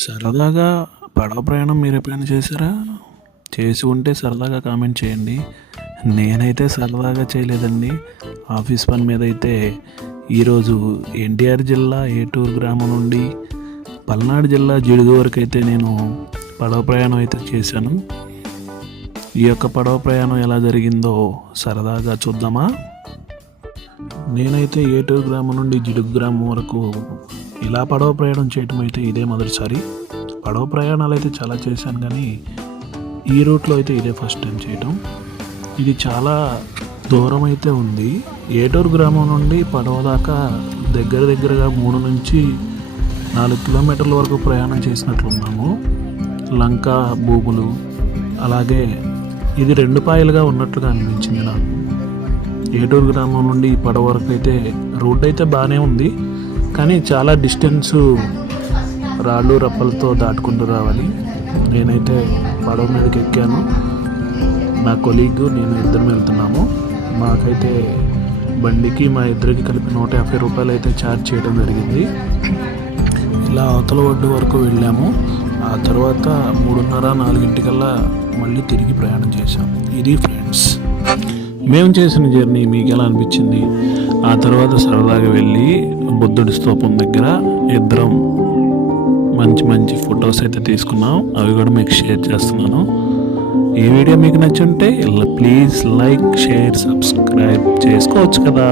సరదాగా పడవ ప్రయాణం మీరు ఎప్పుడైనా చేశారా? చేసి ఉంటే సరదాగా కామెంట్ చేయండి. నేనైతే సరదాగా చేయలేదండి. ఆఫీస్ పని మీద అయితే ఈరోజు ఎన్టీఆర్ జిల్లా ఏటూరు గ్రామం నుండి పల్నాడు జిల్లా జిడుగు వరకు అయితే నేను పడవ ప్రయాణం అయితే చేశాను. ఈ యొక్క పడవ ప్రయాణం ఎలా జరిగిందో సరదాగా చూద్దామా? నేనైతే ఏటూరు గ్రామం నుండి జిడుగు గ్రామం వరకు ఇలా పడవ ప్రయాణం చేయటం అయితే ఇదే మొదటిసారి. పడవ ప్రయాణాలు అయితే చాలా చేశాను, కానీ ఈ రూట్లో అయితే ఇదే ఫస్ట్ టైం చేయటం. ఇది చాలా దూరం అయితే ఉంది. ఏటూరు గ్రామం నుండి పడవ దాకా దగ్గరగా 3 నుంచి 4 కిలోమీటర్ల వరకు ప్రయాణం చేసినట్లున్నాము. లంక భూములు, అలాగే ఇది 2 పాయలుగా ఉన్నట్లుగా అనిపించింది నాకు. ఏటూరు గ్రామం నుండి పడవ వరకు అయితే రోడ్ అయితే బాగానే ఉంది, కానీ చాలా డిస్టెన్సు రాళ్ళు రప్పలతో దాటుకుంటూ రావాలి. నేనైతే పడవ మీదకి ఎక్కాను. నా కొలీగ్ నేను ఇద్దరం వెళ్తున్నాము. మాకైతే బండికి మా ఇద్దరికి కలిపి 150 రూపాయలు అయితే ఛార్జ్ చేయడం జరిగింది. ఇలా అవతల ఒడ్డు వరకు వెళ్ళాము. ఆ తర్వాత 3:30-4 మళ్ళీ తిరిగి ప్రయాణం చేశాం. ఇది ఫ్రెండ్స్ మేము చేసిన జర్నీ మీకు ఎలా అనిపించింది? ఆ తర్వాత సరదాగా వెళ్ళి బుద్ధుడి స్తూపం దగ్గర ఇద్దరం మంచి ఫొటోస్ అయితే తీసుకున్నాం. అవి కూడా మీకు షేర్ చేస్తున్నాను. ఈ వీడియో మీకు నచ్చుంటే ప్లీజ్ లైక్, షేర్, సబ్స్క్రైబ్ చేసుకోవచ్చు కదా.